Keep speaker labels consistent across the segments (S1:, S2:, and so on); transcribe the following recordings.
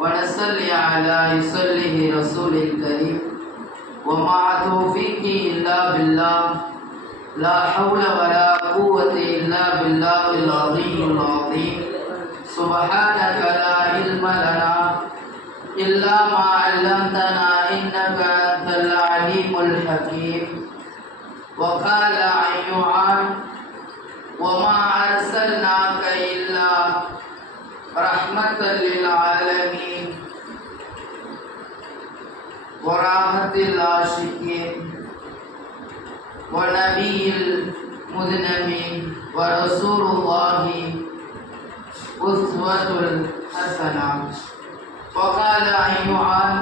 S1: ونصلي على يصليه رسول الكريم. ومع توفيقي إلا بالله. لا حول ولا قوة إلا بالله العظيم العظيم. سبحانك لا علم لنا إلا ما علمتنا إنك أنت العليم الحكيم. وقال أيوعان وما أرسلناك إلا رحمة للعالمين. وراحة العاشقين ونبي المذنبين ورسول الله أسوة الحسنة وقال أيوعان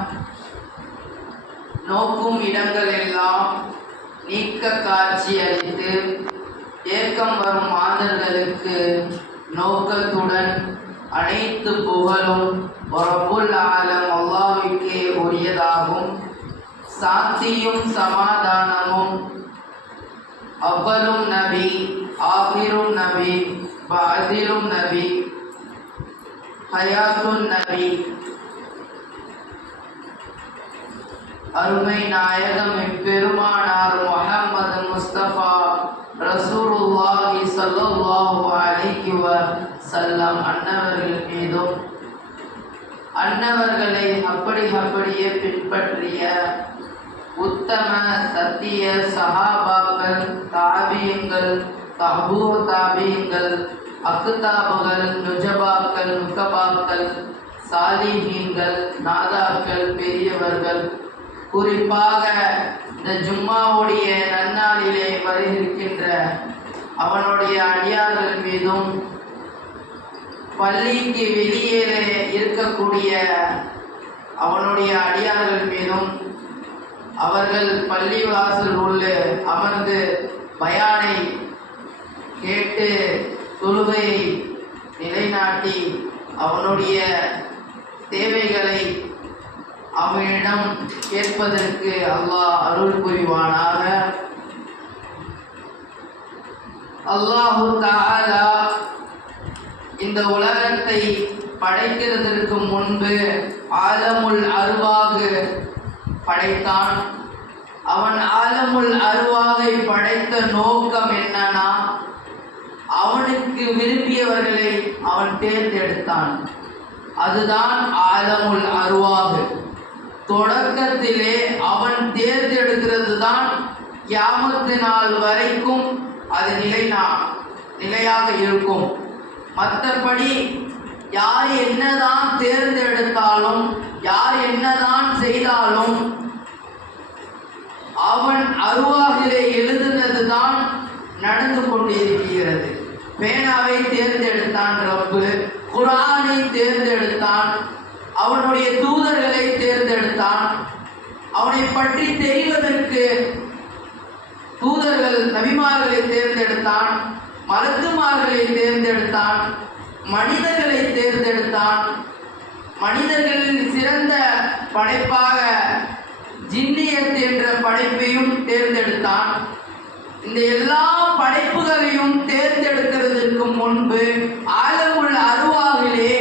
S1: நோக்கும் இடங்களெல்லாம் நீக்க காட்சி அளித்து ஏக்கம் வரும் மாதர்களுக்கு நோக்கத்துடன் அனைத்து புகழும் ரபுல் ஆலம் அல்லாஹ்வுக்கே உரியதாகும். சாந்தியும் சமாதானமும். அவ்வலும் நபி ஆபிரும் நபி பாதிரும் நபி ஹயாத்துன் நபி. அருமை நாயகம் பெருமானார் முகமது முஸ்தபா ரசூலுல்லாஹி ஸல்லல்லாஹு அலைஹி வஸல்லம் அன்னவர்கள் மீதும் அன்னவர்களை அப்படி அப்படியே பின்பற்றிய உத்தம சத்திய சஹாபாக்கள் தாபியங்கள் தபூ தாபியங்கள் அக்குதாபுகள் நுஜபாக்கள் முக்கபாக்கள் சாலிஹீன்கள் நாதாக்கள் பெரியவர்கள். குறிப்பாக இந்த ஜும்மாவுடைய நன்னாளிலே வருகின்ற அவனுடைய அடியார்கள் மீதும் பள்ளிக்கு வெளியே இருக்கக்கூடிய அவனுடைய அடியார்கள் மீதும் அவர்கள் பள்ளி வாசல் உள்ள அமர்ந்து பயானை கேட்டு தொழுகையை நிலைநாட்டி அவனுடைய தேவைகளை அவனிடம் கேட்பதற்கு அல்லாஹ் அருள் புரிவானாக. அல்லாஹு தாலா இந்த உலகத்தை படைக்கிறதற்கு முன்பு ஆலமுல் அருவாகு படைத்தான். அவன் ஆலமுல் அருவாகை படைத்த நோக்கம் என்னன்னா அவனுக்கு விரும்பியவர்களை அவன் தேர்ந்தெடுத்தான். அதுதான் ஆலமுல் அருவாகு. தொடக்கத்திலே அவன் தேர்ந்தெடுக்கிறது தான் கியாமத்து நாள் வரைக்கும் அது நிலைனா நிலையாக இருக்கும். மற்றபடி யார் என்னதான் தேர்ந்தெடுத்தாலும் யார் என்னதான் செய்தாலும் அவன் அருவாகிலே எழுதுனது தான் நடந்து கொண்டிருக்கிறது. பேனாவை தேர்ந்தெடுத்தான் ரப்பு குரானை தேர்ந்தெடுத்தான் அவனுடைய தூதர்களை தேர்ந்தெடுத்தான். அவனை பற்றி தெரிவதற்கு தூதர்கள் நபிமார்களை தேர்ந்தெடுத்தான். மருத்துமார்களை தேர்ந்தெடுத்தான் மனிதர்களை தேர்ந்தெடுத்தான். மனிதர்களில் சிறந்த படைப்பாக ஜின்னியத் என்ற படைப்பையும் தேர்ந்தெடுத்தான். இந்த எல்லா படைப்புகளையும் தேர்ந்தெடுக்கிறதுக்கு முன்பு ஆழமுள்ள அருவாகிலே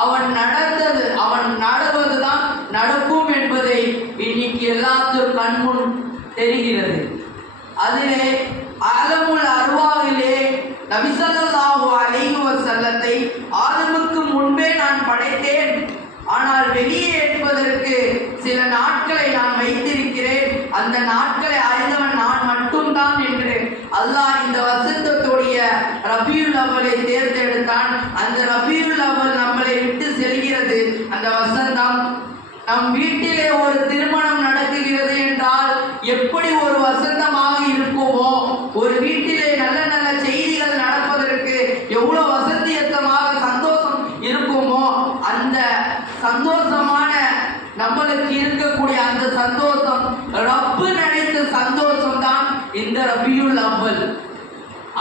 S1: அவன் நடந்தது அவன் நடவதுதான் நடக்கும் என்பதை இன்னைக்கு எல்லாத்துக்கும் கண்முன் தெரிகிறது அதிலே ஆலமுல் அருவாவிலே நபிசல்லாஹு அலைஹி வஸல்லத்தை ஆதமுக்கு முன்பே நான் படைத்தேன். ஆனால் வெளியே எடுப்பதற்கு சில நாட்களை நான் வைத்திருக்கிறேன். அந்த நாட்கள் அறிந்தவன் நான் மட்டும்தான் என்று அல்லாஹ் இந்த வசந்தத்துடைய ரபியுல் அவலை தேர்ந்தெடுத்தான் அந்த ரபியுல் அவல் நம்மளை விட்டு செல்கிறது அந்த வசந்தம் நம் வீட்டிலே ஒரு திருமணம் நடக்குகிறது என்றால் எப்படி ஒரு வசந்தமாக இருக்குமோ ஒரு வீட்டிலே நல்ல நல்ல செய்திகள் நடப்பதற்கு எவ்வளவு வசந்தியத்தமாக சந்தோஷம் இருக்குமோ அந்த சந்தோஷமான நம்மளுக்கு இருக்கக்கூடிய அந்த சந்தோஷம் ரப்பு நினைத்த சந்தோஷம் தான் இந்த ரபியுல் அவ்வல்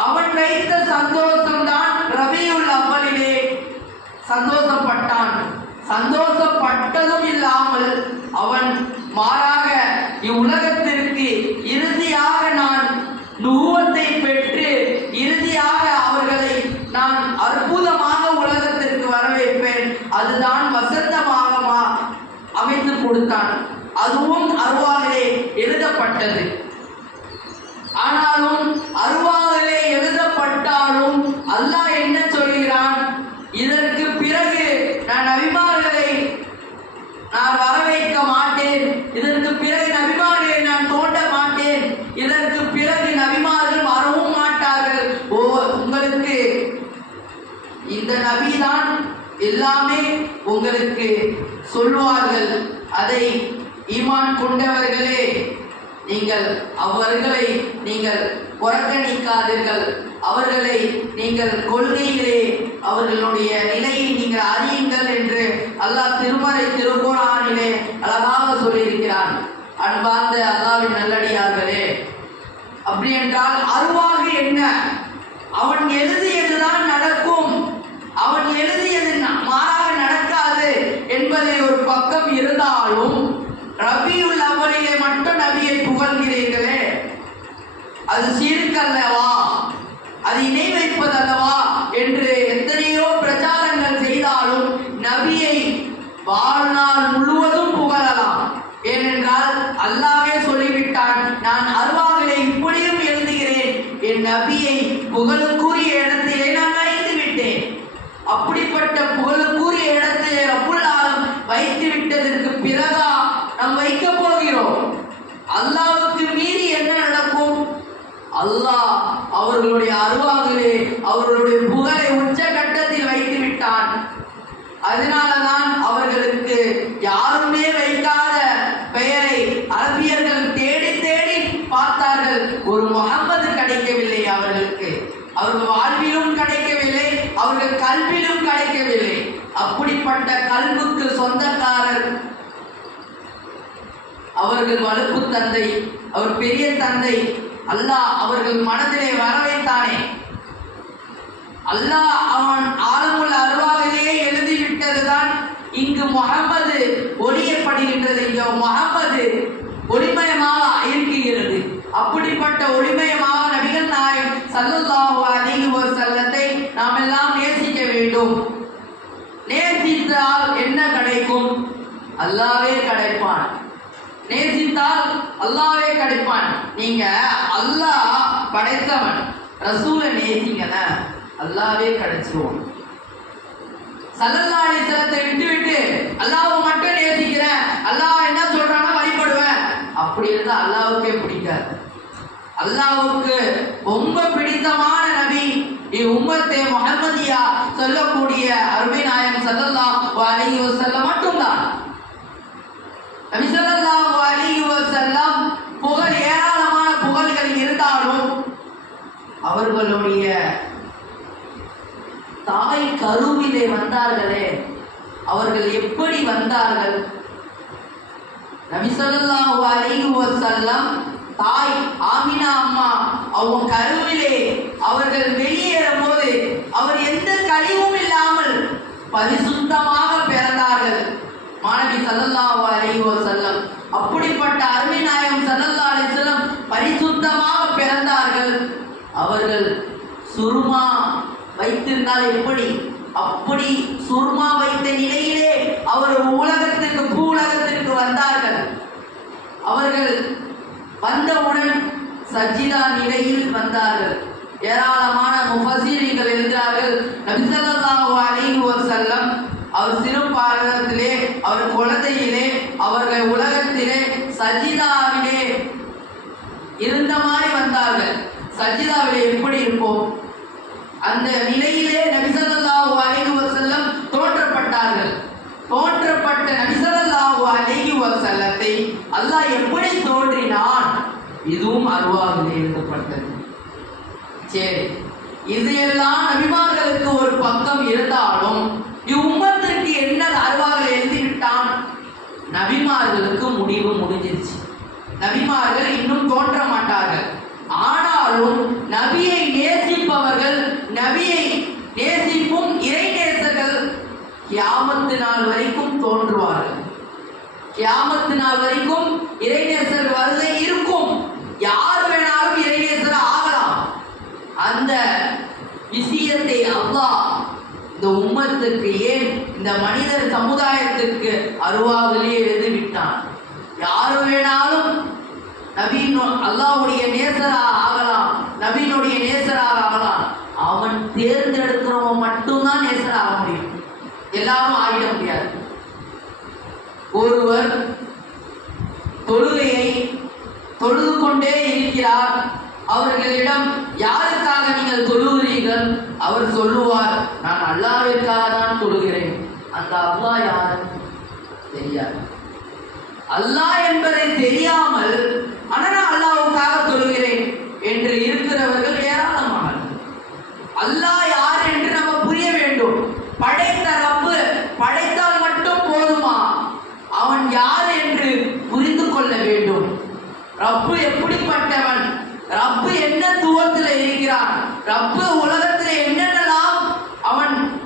S1: அவன் வைத்த சந்தோஷம் தான் ரபியுல் அவ்வலிலே சந்தோஷப்பட்டான் சந்தோஷப்பட்டதும் இல்லாமல் அவன் மாறாக இவ்வுலகத்திற்கு இறுதியாக நான் நுகுவத்தை பெற்று இறுதியாக அவர்களை நான் அற்புதமாக உலகத்திற்கு வரவேற்பேன் அதுதான் வசந்தமாக கொடுத்தான் அதுவும் அருவாவிலே எழுதப்பட்டது ஆனாலும் அருவாவிலே எழுதப்பட்டாலும் அல்லாஹ் என்ன சொல்கிறான் இதற்கு பிறகு நான் நபிமார்களை நான் வர வைக்க மாட்டேன் இதற்கு பிறகு நபிமார்களை நான் தோண்ட மாட்டேன் இதற்கு பிறகு நபிமார்கள் வரவும் மாட்டார்கள் ஓ உங்களுக்கு இந்த நபிதான் எல்லாமே உங்களுக்கு சொல்வார்கள் அதை ஈமான் கொண்டவர்களே நீங்கள் அவர்களை நீங்கள் புறக்கணிக்காதீர்கள். அவர்களை நீங்கள் கொள்கையிலே அவர்களுடைய நிலையை நீங்கள் அறியுங்கள் என்று அல்லாஹ் திருமறை திருக்குறானிலே அழகாக சொல்லியிருக்கிறான். அன்பார்ந்த அல்லாவின் நல்லடியார்களே அப்படி என்றால் அருவாக என்ன? அவன் எழுதியதுதான் நடக்கும். அவன் எழுதி ந- மாறாக நடக்காது என்பதில் ஒரு பக்கம் ஆனாலும் ரபியுள் அவலிலே மட்டும் நபியை புகழ்கிறீர்களே. அது சீர்கல்லவா அது இணை வைப்பதல்லவா? என்று எத்தனையோ பிரச்சாரங்கள் செய்தாலும் நபியை வாழ்நாள் முழுவதும் புகழலாம். ஏனென்றால் அல்லாவே சொல்லிவிட்டான் நான் அருவாவிலே இப்படியும் எழுதுகிறேன் என் நபியை புகழுக்குரிய இடத்திலே நான் வைத்து விட்டேன் அப்படிப்பட்ட புகழ் இடத்திலே ரப்புல் ஆலம் வைத்து விட்டதற்கு பிறகா நாம் வைக்க போகிறோம் அல்லாவுக்கு மீறி என்ன நடக்கும்? அல்லாஹ் அவர்களுடைய அருவாவிலே அவர்களுடைய புகழை உச்சகட்டத்தில் வைத்து விட்டான். அதனாலதான் அவர்களுக்கு யாருமே வைக்காத பெயரை அரபியர்கள் தேடி தேடி பார்த்தார்கள். ஒரு முகமது கிடைக்கவில்லை அவர்களுக்கு. அவர்கள் வாழ்விலும் கிடைக்கவில்லை அவர்கள் கல்விலும் கிடைக்கவில்லை. அப்படிப்பட்ட கல்வுக்கு சொந்தக்காரர் அவர்கள் வலுப்பு தந்தை அவர் பெரிய தந்தை. அல்லாஹ் அவர்கள் மனதிலே வர வைத்தானே அல்லாஹ் அவன் ஆலமுல் அருவாவிலேயே எழுதி விட்டதுதான் இங்கு முகமது ஒளியப்படுகின்றது இங்கே முகமது ஒளிமயமாக இருக்கிறது அப்படிப்பட்ட ஒளிமயமாக நபிகள் நாயகம் ஸல்லல்லாஹு அலைஹி வஸல்லத்தை நாம் எல்லாம் நேசிக்க வேண்டும். நேசித்தால் என்ன கிடைக்கும்? அல்லாவே கிடைப்பான். நேசித்தால் அல்லாவே கிடைப்பான். நீங்க அல்லாஹ் படைத்தவன். ரசூலை நேசிங்கன அல்லாவே கிடைச்சிருவான். சல்லல்லாஹி அலிஸ்லத்தை விட்டு விட்டு அல்லாஹ்வை மட்டும் நேசிக்கிறேன் அல்லாஹ் என்ன சொல்றானோ வழிபடுவேன். அப்படி இருந்தா அல்லாஹ்வுக்கே பிடிக்காது. அல்லாஹ்வுக்கு ரொம்ப பிடித்தமான நபி. இவ்வும்மத்தே முஹம்மதியா சொல்லக்கூடிய அருமை நாயகம் ஸல்லல்லாஹு அலைஹி வஸல்லம் மட்டும்தான் நபி ஸல்லல்லாஹு அலைஹி வஸல்லம் புகழ் ஏராளமான புகழ்கள் இருந்தாலும் அவர்களுடைய தாய் கருவிலே வந்தார்களே அவர்கள் எப்படி வந்தார்கள்? நபி அலைஹி வஸல்லம் தாய் ஆமினா அம்மா அவங்க கருவிலே அவர்கள் வெளியேறும் போது அவர் எந்த கழிவும் இல்லாமல் பரிசுத்தமாக பிறந்தார்கள். மாணவி ஸல்லல்லாஹு அலைஹி வஸல்லம் அப்படிப்பட்ட அருமை நாயகம் ஸல்லல்லாஹு அலைஹி வஸல்லம் பரிசுத்தமாக பிறந்தார்கள் அவர்கள் சுருமா வைத்திருந்தால் எப்படி? அப்படி சுருமா வைத்த நிலையிலே அவர் உலகத்திற்கு பூ உலகத்திற்கு வந்தார்கள். அவர்கள் வந்தவுடன் சஜிதா நிலையில் வந்தார்கள். ஏராளமான முஃபசீரிகள் எழுதுகிறார்கள் நபிசல்லாஹு ஸல்லல்லாஹு அலைஹி வஸல்லம் அவர் சிறு பாரதத்திலே அவர் குழந்தையிலே அவர்கள் உலகத்திலே சஜிதாவிலே இருந்த மாதிரி வந்தார்கள். சஜிதாவிலே எப்படி இருப்போம் அந்த நிலையிலே நபி அலைஹி வஸல்லம் தோற்றப்பட்டார்கள். தோற்றப்பட்ட நபி அலைஹி வஸல்லத்தை அல்லாஹ் எப்படி தோன்றினான்? இதுவும் அருவாவிலே எழுதப்பட்டது. சரி. இது எல்லாம் நபிமார்களுக்கு ஒரு பக்கம் இருந்தாலும் இவ்வும்மத்திற்கு என்ன அருவாவில் எழுதிவிட்டான்? நபிமார்களுக்கு முடிவு முடிஞ்சிருச்சு. நபிமார்கள் இன்னும் தோன்ற மாட்டார்கள். ஆனாலும் நபியை நேசிப்பவர்கள் நபியை நேசிப்பும் இறைநேசர்கள் கியாமத்து நாள் வரைக்கும் தோன்றுவார்கள். கியாமத்து நாள் வரைக்கும் இறைநேசர் வருகை இருக்கும். யார் வேணாலும் இறைநேசர் ஆகலாம். அந்த விஷயத்தை அல்லாஹ் இந்த உம்மத்துக்கு ஏன் இந்த மனிதர் சமுதாயத்திற்கு அருவாகலே எழுதிவிட்டான்? யாரு வேணாலும் நபீன் அல்லாஹ்வுடைய நேசராக ஆகலாம். நபீனுடைய நேசராக ஆகலாம். அவன் தேர்ந்தெடுக்கிறவன் மட்டும்தான் நேசராக ஆக முடியும். எல்லாரும் ஆகிட முடியாது. ஒருவர் தொழுகையை தொழுது கொண்டே இருக்கிறார். அவர்களிடம் யாருக்காக நீங்கள் தொழுகிறீர்கள்? அவர் சொல்லுவார் நான் அல்லாவிற்காக தான் தொழுகிறேன். அந்த அல்லாஹ் யார்? தெரியாது. அல்லாஹ் என்பதை தெரியாமல் ஆனால் நான் அல்லாவுக்காக தொழுகிறேன் என்று இருக்கிறவர்கள் ஏராளமானது. அல்லாஹ் யார் என்று நம்ம புரிய வேண்டும். படைத்த ரப்பு படைத்தால் மட்டும் போதுமா? அவன் யார் என்று புரிந்து கொள்ள வேண்டும். ரப்பு எப்படிப்பட்டவன்? ரப்பு என்ன துவத்தில் இருக்கிறான்? ரப்பு உலகத்தில் என்னென்னலாம் அவன்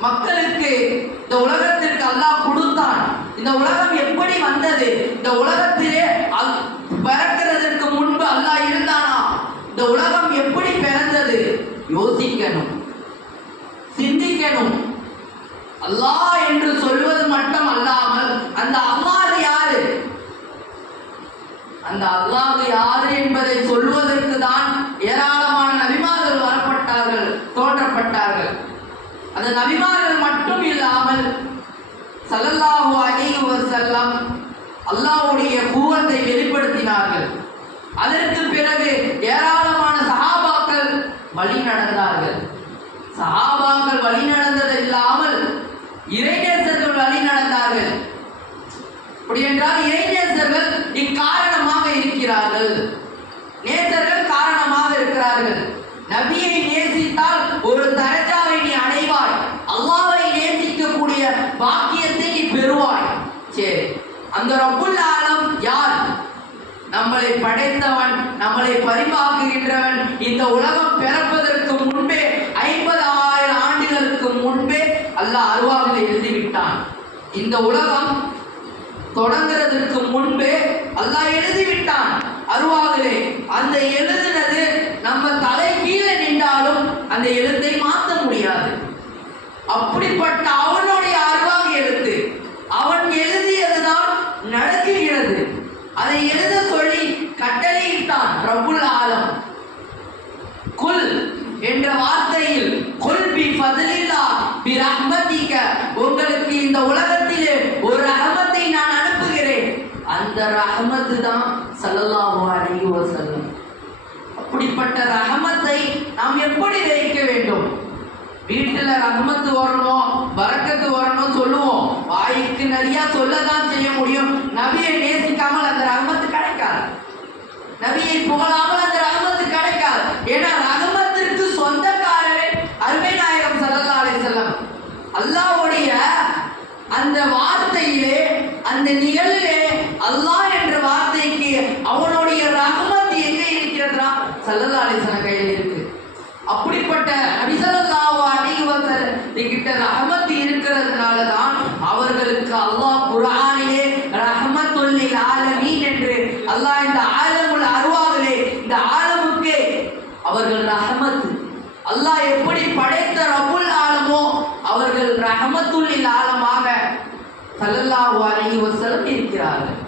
S1: மக்களுக்கு இந்த உலகத்திற்கு அல்லாஹ் கொடுத்தான்? இந்த உலகம் எப்படி வந்தது? இந்த உலகத்தில் அல்- பிறக்கிறதற்கு முன்பு அல்லாஹ் இருந்தானா இந்த உலகம் எப்படி பிறந்தது? யோசிக்கணும். சிந்திக்கணும். அல்லாஹ் என்று சொல்வது மட்டும் அல்லாமல் அந்த அல்லாஹ் யாரு? அந்த அல்லாஹ் யாரு என்பதை சொல்வதற்கு தான் ஏராளமான நபிமார்கள் வரப்பட்டார்கள் தோன்றப்பட்டார்கள் அந்த நபிமார்கள் மட்டும் இல்லாமல் ஸல்லல்லாஹு அலைஹி வசல்லம் அல்லாஹ்வுடைய கூவத்தை வெளிப்படுத்தினார்கள். அதற்கு பிறகு ஏராளமான சஹாபாக்கள் வழி நடந்தார்கள் சஹாபாக்கள் வழி நடந்தது இல்லாமல் இறைநேசர்கள் வழி நடந்தார்கள் அப்படி என்றால் இறைநேசர்கள் இக்காரணமாக இருக்கிறார்கள். நேசர்கள் காரணமாக இருக்கிறார்கள். நபியை நேசித்தால் ஒரு தரஜாவை நீ அடைவாய். அல்லாவை நேசிக்கக்கூடிய பாக்கியத்தை நீ பெறுவாய். சரி அந்த ரப்புல் ஆலம் யார்? நம்மளை படைத்தவன் நம்மளை பரிமாக்குகின்றவன் இந்த உலகம் பிறப்பதற்கு முன்பே ஐம்பது ஆயிரம் ஆண்டுகளுக்கு முன்பே அல்லாஹ் அருவாவில் எழுதிவிட்டான். இந்த உலகம் தொடங்குறதற்கு முன்பே அல்லாஹ் எழுதிவிட்டான். அருவாவிலே அந்த எழுதுனது நம்ம தலை கீழே நின்றாலும் அந்த எழுத்தை மாற்ற முடியாது அப்படிப்பட்ட அவனுடைய அருவாக எழுத்து அவன் எழுதியதுதான் நடக்குகிறது அதை எழுத சொல்லி கட்டளையிட்டான் ரப்புல் ஆலம் குல் என்ற வார்த்தையில் குல் பி ஃபதலில்லா பி ரஹ்மதிக உங்களுக்கு இந்த உலகத்திலே ஒரு ரஹமத்தை நான் அனுப்புகிறேன் அந்த ரஹமத்து தான் சல்லல்லாஹு அலைஹி வஸல்லம். அப்படிப்பட்ட ரஹமத்தை நாம் எப்படி வைக்க வேண்டும்? வீட்டுல ரஹமத்து வரணும் வரக்கத்து வரணும் சொல்லுவோம். வாய்க்கு நிறைய சொல்லதான் செய்ய முடியும். நபியை நேசிக்காமல் அந்த ரஹமத்து கிடைக்காது. நபியை புகழாமல் அந்த ரஹமத்து கிடைக்காது. ஏன்னா ரஹமத்திற்கு சொந்தக்காரரே அருமை நாயகம் சல்லா அலி வஸல்லம். அல்லாவுடைய அந்த வார்த்தையிலே அந்த நிகழ்விலே அல்லாஹ் என்ற வார்த்தைக்கு அவனுடைய ரஹமத் எங்க இருக்கிறதா கையில் இருக்கு. அப்படிப்பட்ட நபிசல்லாவா ஸல்லல்லாஹு அலைஹி கிட்ட ரஹமத் இருக்கிறதுனால தான் அவர்களுக்கு அல்லாஹ் குரானிலே ரஹமத்துல் ஆலமீன் என்று அல்லாஹ் இந்த ஆலமுல் அருவாவிலே இந்த ஆலமுக்கு அவர்கள் ரஹமத் அல்லாஹ் எப்படி படைத்த ரபுல் ஆலமோ அவர்கள் ரஹமத்துல் ஆலமாக ஸல்லல்லாஹு அலைஹி வஸல்லம் இருக்கிறார்கள்.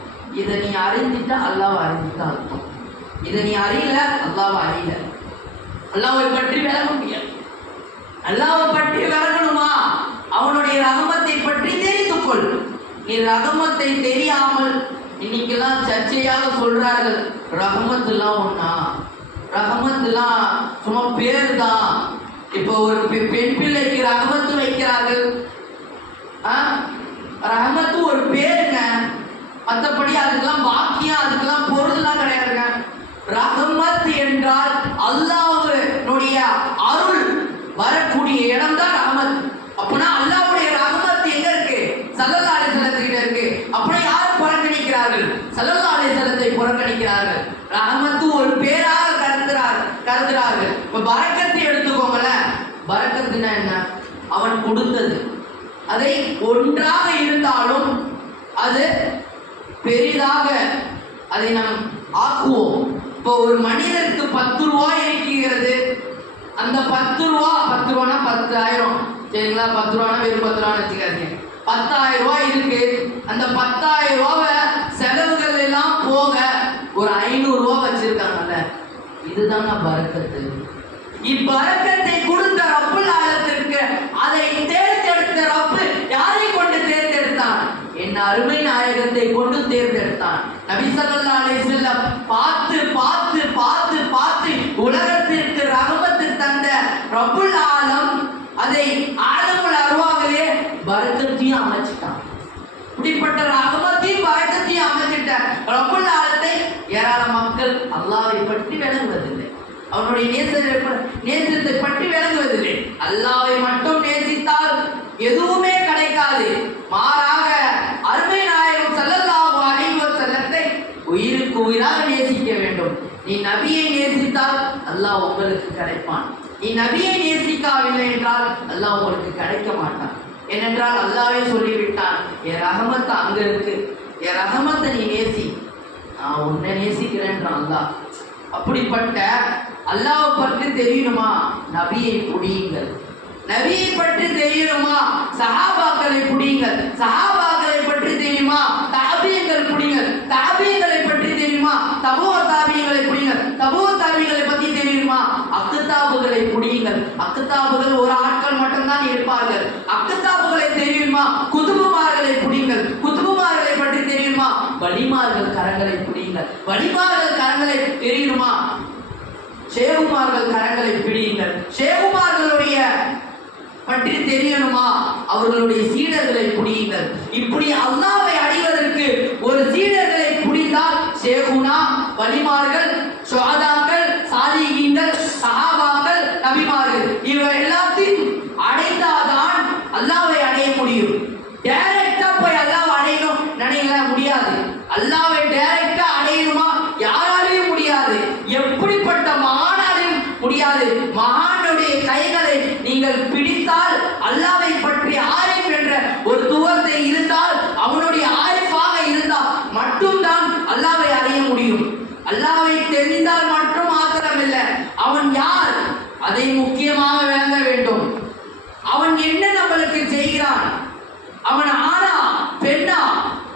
S1: இதை நீ அறிஞ்சிட்டா அல்லாஹ் அறிஞ்சிட்டா அர்த்தம் இதை நீ அறியல அல்லாவை அறியல. அல்லாவை பற்றி விளங்க முடியாது. அல்லாவை பற்றி விளங்கணுமா? அவனுடைய ரகமத்தை பற்றி தெரிந்து கொள். நீ ரகமத்தை தெரியாமல் இன்னைக்கெல்லாம் சர்ச்சையாக சொல்றார்கள் ரஹமத்துலாம் ஒன்னா ரகமத்துலாம் சும்மா பேர் தான் இப்போ ஒரு பெ- பெண் பிள்ளைக்கு ரகமத்து வைக்கிறார்கள். ஆ? ரஹமத்து ஒரு பேருங்க. மற்றபடி அதுக்கெல்லாம் பாக்கியம் அதுக்கெல்லாம் பொருள்லாம் கிடையாது ரஹமத் என்றால் அல்லாஹ்வுடைய அருள் வரக்கூடிய இடம் தான் ரஹமத் அப்பனா அல்லாவுடைய ரஹமத் எங்க இருக்கு? சல்லல்லா அலிசல்லத்திட்ட இருக்கு. அப்படி யார் புறக்கணிக்கிறார்கள்? சல்லல்லா அலிசல்லத்தை புறக்கணிக்கிறார்கள். ரஹமத்து ஒரு பேராக கருதுறார் கருதுறார்கள். இப்ப பரக்கத்தை எடுத்துக்கோங்களேன். பரக்கத்துனா என்ன? அவன் கொடுத்தது. அதை ஒன்றாக இருந்தாலும் அது பெரிதாக அதை நாம் ஆக்குவோம். இப்போ ஒரு மனிதருக்கு பத்து ரூபாய் இருக்கிறது. அந்த பத்து ரூபா பத்து ரூபானா பத்தாயிரம். சரிங்களா? பத்து ரூபானா வெறும் பத்து ரூபான்னு வச்சுக்காதீங்க. பத்தாயிரம் ரூபாய் இருக்கு. அந்த பத்தாயிரம் ரூபாவை செலவுகள் எல்லாம் போக ஒரு ஐநூறு ரூபா வச்சிருக்காங்கல்ல. இதுதான் பரக்கத்து இப்பரக்கத்தை கொடுத்த ரப்புல் ஆழத்திற்கு அதை தேர்ந்தெடுத்த ரப்பு யாரை கொண்டு தேர்ந்தெடுத்தான்? என் அருமை நாயகத்தை கொண்டு தேர்ந்தெடுத்தான். நபிசல்லா அலை அலைஹி பார்த்து பார்த்து பார்த்து பார்த்து உலக ரஹமத்து தந்த ரப்புல் ஆலம் அதை ஆலமுல் அருவாகவே பரக்கத்தையும் அமைச்சிட்டான் இப்படிப்பட்ட ரஹமத்தையும் பரக்கத்தையும் அமைச்சிட்ட ரப்புல் ஆலத்தை ஏராள மக்கள் அல்லாவை பற்றி விளங்குவதில்லை. அவனுடைய நேசத்தை நேசத்தை பற்றி விளங்குவதில்லை. அல்லாவை மட்டும் நேசித்தால் எதுவுமே கிடைக்காது. மாறாக அருமை நாயகம் ஸல்லல்லாஹு அலைஹி செல்லத்தை உயிருக்கு உயிராக நேசிக்க வேண்டும். நீ நபியை நேசித்தால் அல்லாஹ் உங்களுக்கு கிடைப்பான். நீ நபியை நேசிக்கவில்லை என்றால் அல்லாஹ் உங்களுக்கு கிடைக்க மாட்டான். ஏனென்றால் அல்லாவே சொல்லிவிட்டான் என் ரகமத்தை அங்க இருக்கு என் ரகமத்தை நீ நேசி நான் உன்னை நேசிக்கிறேன்றான் அப்படிப்பட்ட அல்லாஹ் பற்றி தெரியணுமா? நபியை புடியுங்கள். நபியை பற்றி தெரியணுமா? சஹாபாக்களை புடியுங்கள். சஹாபாக்களை பற்றி தெரியுமா? தாபியங்கள் புடிங்கள் தாபியங்களை பற்றி தெரியுமா? தபுவ தாபியங்களை புடிங்கள் தபுவ தாபியங்களை பத்தி தெரியுமா? அக்குத்தாபுகளை புடியுங்கள். அக்குத்தாபுகள் ஒரு ஆட்கள் மட்டும்தான் இருப்பார்கள். அக்குத்தாபுகளை தெரியுமா? குதுபு புடிங்கள் குதுபுமார்களை பற்றி தெரியுமா வலிமார்கள் கரங்களை வழிபாடுகள் கரங்களை தெரியுமா சேகுமார்கள் கரங்களை பிடியுங்கள். சேகுமார்களுடைய பற்றி தெரியணுமா? அவர்களுடைய சீடர்களை புடியுங்கள். இப்படி அல்லாவை அடைவதற்கு ஒரு சீடர்களை புடித்தால் சேகுனா வலிமார்கள் சுவாதா சாலிகீங்கள் சஹாபாக்கள் நபிமார்கள் இவை எல்லாத்தையும் அடைந்தாதான் அல்லாவை அடைய முடியும் டைரக்டா போய் அல்லாவை அடையணும் நினைக்கல முடியாது அல்லாவை டைரக்டா அடையணுமா யாராலையும் முடியாது எப்படிப்பட்ட மகானாலையும் முடியாது மகானுடைய கைகளை நீங்கள் பிடித்தால் அல்லாவை பற்றி ஆரிஃப் என்ற ஒரு துவத்தை இருந்தால் அவனுடைய ஆரிஃபாக இருந்தால் மட்டும்தான் அல்லாவை அடைய முடியும் அல்லாவை தெரிந்தால் மட்டும் மாத்திரமில்லை அவன் யார் அதை முக்கியமாக விளங்க வேண்டும் அவன் என்ன நம்மளுக்கு செய்கிறான் அவன் ஆணா பெண்ணா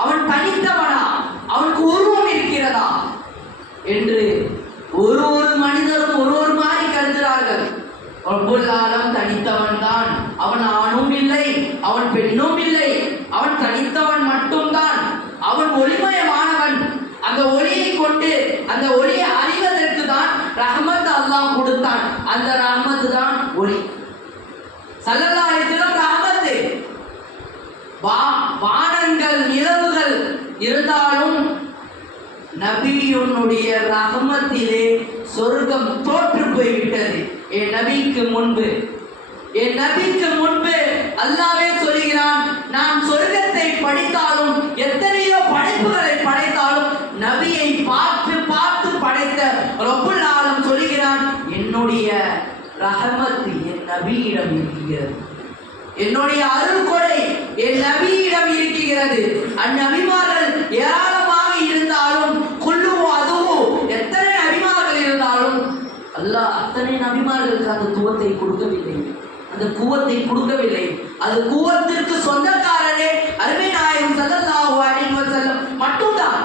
S1: அவன் தனித்தவனா அவனுக்கு உருவம் இருக்கிறதா என்று ஒரு ஒரு மனிதரும் ஒரு ஒரு மாதிரி கருதுகிறார்கள். பொருளாதாரம் தனித்தவன் தான் அவன் ஆணும் இல்லை அவன் பெண்ணும் இல்லை அவன் தனித்தவன் மட்டும்தான். அவன் ஒளிமயமானவன். அந்த ஒளியை கொண்டு அந்த ஒளியை அறிவதற்கு தான் ரஹமத் அல்லாஹ் கொடுத்தான். அந்த ரஹமத் தான் ஒளி. சல்லல்லாஹு அலைஹி ரஹமத்து. வா- வானங்கள் நிலவுகள் இருந்தாலும் நபியுனுடைய ரகமத்திலே சொர்க்கம் தோற்று போய்விட்டது. என் நபிக்கு முன்பு. என் நபிக்கு முன்பு அல்லாவே சொல்கிறான் நான் சொர்க்கத்தை படித்தாலும் எத்தனையோ படைப்புகளை படைத்தாலும் நபியை பார்த்து பார்த்து படைத்த ரொம்ப ஆலம் சொல்கிறான் என்னுடைய ரஹமத்து என் நபியிடம் இருக்கிறது. என்னுடைய அருள் கொடை என் நபியிடம் இருக்கிறது. அந்நபி ஏராளமாக இருந்தாலும் குல்லு அதுவும் எத்தனை நபிமார்கள் இருந்தாலும் அல்லாஹ் அத்தனை நபிமார்களுக்கு அந்த துவத்தை கொடுக்கவில்லை. அந்த கூவத்தை கொடுக்கவில்லை. அது கூவத்திற்கு சொந்தக்காரரே அருமை நாயகம் ஸல்லல்லாஹு அலைஹி வஸல்லம் மட்டும்தான்.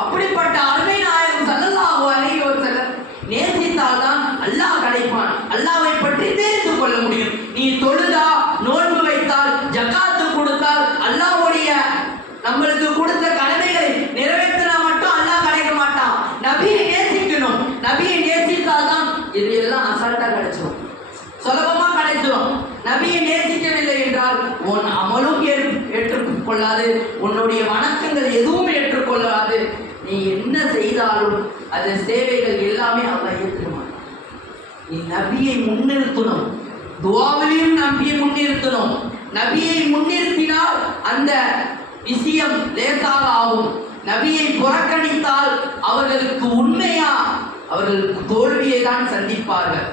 S1: அப்படிப்பட்ட அருமை நாயகம் ஸல்லல்லாஹு அலைஹி வஸல்லம் நேசித்தால் தான் அல்லாஹ் கிடைப்பான் அல்லாஹ்வை பற்றி தெரிந்து கொள்ள முடியும். நீ தொழுதா நோன்பு வைத்தால் ஜகாத்து கொடுத்தால் அல்லாஹ்வுடைய நம்மளுக்கு கொடுத்த கடமைகளை நிறைவேற்றினா மட்டும் அல்லாஹ் கிடைக்க மாட்டான். நபியை நேசிக்கணும். நபியை நேசி இது எல்லாம் அசால்ட்டா கிடைச்சிடும் சுலபமா கிடைச்சிடும் நபியை நேசிக்கவில்லை என்றால் உன் அமலும் ஏற்- ஏற்றுக்கொள்ளாது. உன்னுடைய வணக்கங்கள் எதுவும் ஏற்றுக்கொள்ளாது. நீ என்ன செய்தாலும் அந்த சேவைகள் எல்லாமே அவன் ஏற்றுக்க நீ நபியை முன்னிறுத்தணும். துவாவிலையும் நபியை முன்னிறுத்தணும். நபியை முன்னிறுத்தினால் அந்த விஷயம் லேசாக ஆகும். நபியை புறக்கணித்தால் அவர்களுக்கு உண்மையா அவர்கள் தோல்வியை தான் சந்திப்பார்கள்.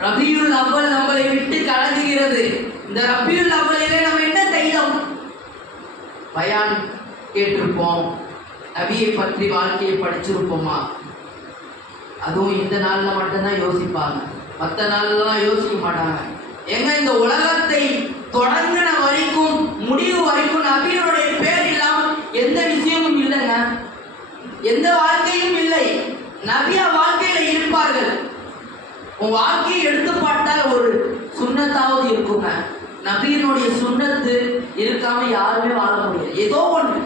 S1: ரபியுல் அவ்வல் நம்மளை விட்டு கலங்குகிறது. இந்த ரபியுல் அவ்வலிலே நம்ம என்ன செய்தோம்? பயான் கேட்டிருப்போம். நபியை பற்றி வாழ்க்கையை படிச்சிருப்போமா? அதுவும் இந்த நாளில் மட்டும்தான் யோசிப்பாங்க. மற்ற நாள்லாம் யோசிக்க மாட்டாங்க. எங்க இந்த உலகத்தை தொடங்கின வரைக்கும் முடிவு வரைக்கும் நபியினுடைய பேர் இல்லாமல் எந்த விஷயமும் இல்லைங்க. எந்த வாழ்க்கையும் இல்லை. நபியா வாழ்க்கையில இருப்பார்கள். உன் வாழ்க்கையை எடுத்துப்பாட்டால் ஒரு சுண்ணத்தாவது இருக்குங்க. நபியினுடைய சுண்ணத்து இருக்காம யாருமே வாழ முடியாது ஏதோ ஒண்ணு.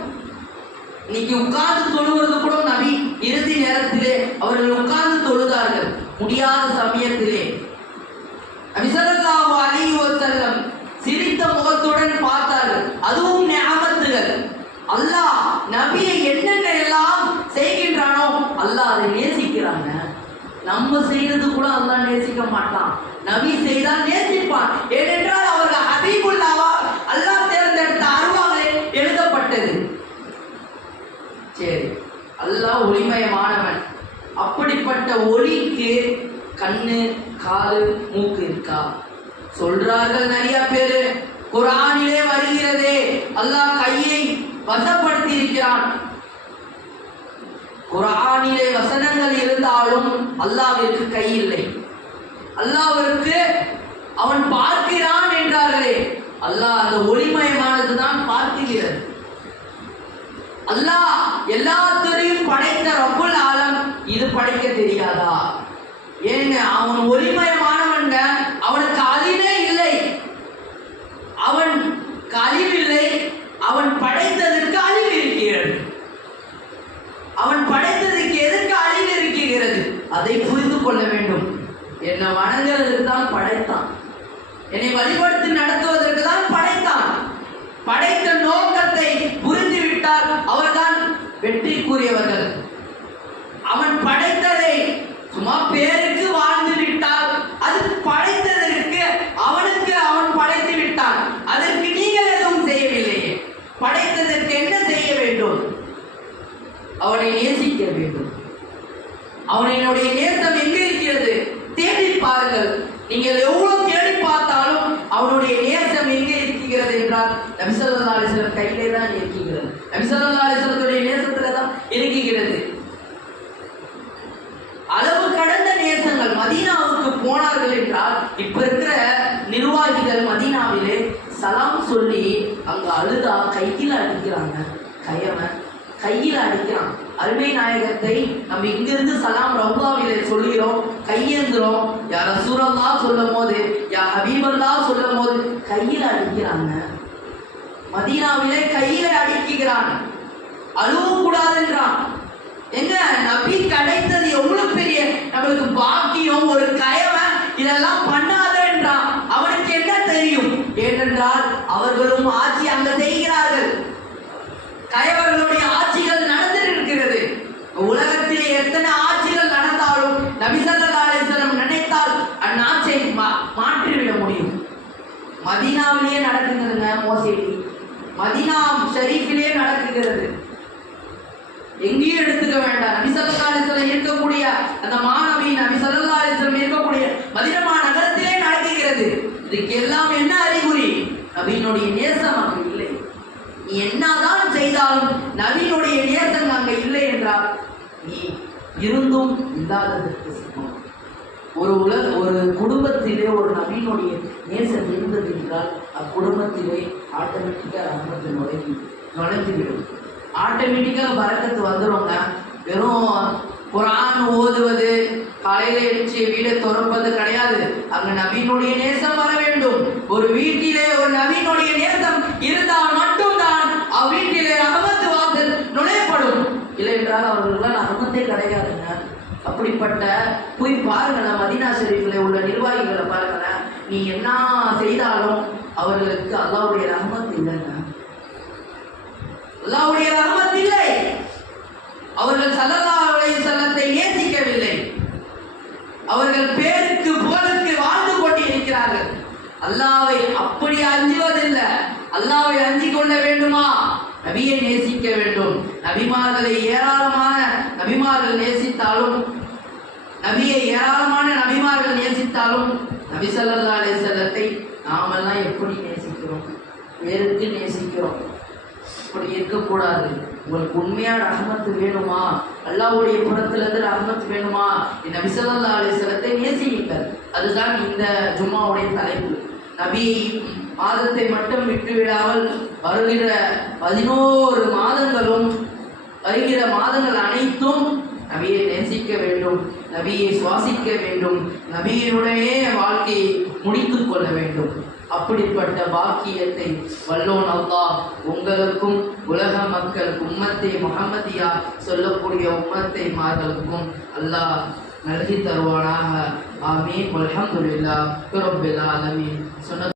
S1: இன்னைக்கு உட்கார்ந்து தொழுவது கூட நபி இறுதி நேரத்திலே அவர்கள் உட்கார்ந்து தொழுதார்கள். முடியாத சமயத்திலே. அபிசல்லாஹு அலைஹி வஸல்லம் சிரித்த முகத்துடன் பார்த்தார்கள். அதுவும் ஞாபகத்துகள் அல்லாஹ் நபியை என்னென்ன எல்லாம் செய்கின்றானோ அல்லாஹ் அதை நேசிக்கிறாங்க. நம்ம செய்யறது கூட அல்லாஹ் நேசிக்க மாட்டான். நபி செய்தால் நேசிப்பான். ஏனென்றால் அவர்கள் ஹபீபுல்லாவா அல்லாஹ் தேர்ந்தெடுத்த அருவாலே எழுதப்பட்டது. சரி அல்லாஹ் ஒளிமயமானவன். அப்படிப்பட்ட ஒளிக்கு கண்ணு காது மூக்கு இருக்கா? சொல்றார்கள் நிறைய பேரு. குரானிலே வருகிறதே. அல்லாஹ் கையை வசப்படுத்தி இருக்கிறான் குரானிலே வசனங்கள் இருந்தாலும் அல்லாவிற்கு கை இல்லை. அல்லாவிற்கு அவன் பார்க்கிறான் என்றார்களே அல்லாஹ் அந்த ஒளிமயமானது தான் பார்க்கிறது. அல்லாஹ் எல்லாத்தையும் படைத்த ரப்புல் ஆலம் இது படைக்க தெரியாதா? ஏங்க அவன் ஒளிமயமான அவனுக்கு அழிவே இல்லை அவன் அழிவில்லை அவன் படைத்ததற்கு அழிவு இருக்கிறது அவன் படைத்ததற்கு எதற்கு அழிவு இருக்கிறது அதை புரிந்து கொள்ள வேண்டும் என்னை வணங்குறதுக்கு தான் படைத்தான் என்னை வழிபடுத்தி நடத்துவதற்கு தான் படைத்தான். படைத்த நோக்கத்தை புரிந்துவிட்டால் அவர்தான் வெற்றிக்குரியவர்கள் அவன் படைத்ததை சும்மா பேருக்கு வாழ்ந்து விட்டால் அது படைத்ததற்கு அவனுக்கு அவன் படைத்து விட்டான் அதற்கு நீங்கள் எதுவும் செய்யவில்லையே படைத்ததற்கு என்ன செய்ய வேண்டும் அவனை நேசிக்க வேண்டும் அவனுடைய நேசம் எங்க இருக்கிறது தேடி பாருங்கள் நீங்கள் எவ்வளவு தேடி பார்த்தாலும் அவனுடைய நேசம் எங்கே இருக்கிறது என்றால் நபிசல்லா அலிஸ்லம் கையிலே தான் இருக்கிறது நேசத்துல தான் இருக்கிறது அளவு கடந்த நேசங்கள் மதீனாவுக்கு போனார்கள் என்றால் இப்ப இருக்கிற நிர்வாகிகள் மதீனாவிலே சலாம் சொல்லி அங்க அழுதா கையில அடிக்கிறாங்க. கையவன் கையில அடிக்கிறான். அருமை நாயகத்தை நம்ம இங்கிருந்து சலாம் ரவுதாவிலே சொல்லுகிறோம் கையேந்துறோம். யா ரசூலல்லா சொல்லும் போது யா ஹபீபல்லா சொல்லும் போது கையில அடிக்கிறாங்க. மதீனாவிலே கையில அடிக்கிறான். அழுவும் கூடாதுன்றான் எங்க நபி கிடைத்தது எவ்வளவு பெரிய நம்மளுக்கு பாக்கியம் ஒரு கயவன் இதெல்லாம் பண்ணாதன்றான். அவனுக்கு என்ன தெரியும்? ஏனென்றால் அவர்களும் ஆட்சி அங்க செய்கிறார்கள். கயவன் மதீனா ஷரீஃபிலே நடக்குகிறது எங்கேயும் எடுத்துக்க வேண்டாம். நபி ஸல்லல்லாஹு இருக்கக்கூடிய அந்த மாணவி நபி ஸல்லல்லாஹு அலைஹி இருக்கக்கூடிய மதினமா நகரத்திலே நடக்குகிறது இதுக்கு எல்லாம் என்ன அறிகுறி? நபியினுடைய நேசம் அங்கு இல்லை. நீ என்னதான் செய்தாலும் நபியினுடைய நேசம் அங்கு இல்லை என்றால் நீ இருந்தும் இல்லாததற்கு சமம். ஒரு உலக ஒரு குடும்பத்திலே ஒரு நபியினுடைய நேசம் இருந்தது என்றால் அக்குடும்பத்திலே ஆட்டோமேட்டிக்காக ரஹமத்து நுழைந்து நுழைந்துவிடும் ஆட்டோமேட்டிக்காக பறக்கத்து வந்துருங்க. வெறும் குரான் ஓதுவது காலையில எழுச்சி வீடை திறப்பது கிடையாது. அங்க நவீனுடைய நேசம் வர வேண்டும். ஒரு வீட்டிலே ஒரு நவீனுடைய நேசம் இருந்தால் மட்டும்தான் அவ்வீட்டிலே ரகமத்து வாசல் நுழையப்படும். இல்லை என்றால் அவர்களுக்கு ரஹமத்தே கிடையாதுங்க. அப்படிப்பட்ட போய் பாருங்களேன் மதீனா ஷெரீஃபில் உள்ள நிர்வாகிகளை பாருங்களேன். நீ என்ன செய்தாலும் அவர்களுக்கு அல்லாவுடைய ரஹமத் இல்லைங்க அல்லாவுடைய ரஹமத் இல்லை. அவர்கள் சல்லல்லா அலைஹி வஸல்லத்தை நேசிக்கவில்லை அவர்கள் பேருக்கு புகழுக்கு வாழ்ந்து கொண்டு இருக்கிறார்கள் அல்லாவை அப்படி அஞ்சுவதில்லை. அல்லாவை அஞ்சு கொள்ள வேண்டுமா? நபியை நேசிக்க வேண்டும். நபிமார்களை ஏராளமான நபிமார்கள் நேசித்தாலும் நபியை ஏராளமான நபிமார்கள் நேசித்தாலும் நபி சல்லா அலே செல்லத்தை நாமெல்லாம் எப்படி நேசிக்கிறோம்? வெறுத்து நேசிக்கிறோம். அப்படி இருக்கக்கூடாது. உங்களுக்கு உண்மையான ரஹமத்து வேணுமா? அல்லாவுடைய புறத்திலிருந்து ரஹமத் வேணுமா? இந்த நபி அலிசலத்தை அலைஹி நேசியுங்கள். அதுதான் இந்த ஜும்மாவுடைய தலைப்பு. நபி மாதத்தை மட்டும் விட்டுவிடாமல் வருகிற பதினோரு மாதங்களும் வருகிற மாதங்கள் அனைத்தும் நபியை நேசிக்க வேண்டும். நபியை சுவாசிக்க வேண்டும். நபியினுடைய வாழ்க்கையை முடித்துக் கொள்ள வேண்டும். அப்படிப்பட்ட பாக்கியத்தை வல்லோன் அல்லாஹ் உங்களுக்கும் உலக மக்கள் உம்மத்தை முகமதியா சொல்லக்கூடிய உம்மத்தை மார்களுக்கும் அல்லாஹ் நல்கி தருவானாக. ஆமீன். அலமதுல்லா ரப்பில் ஆலமீன். சொன்ன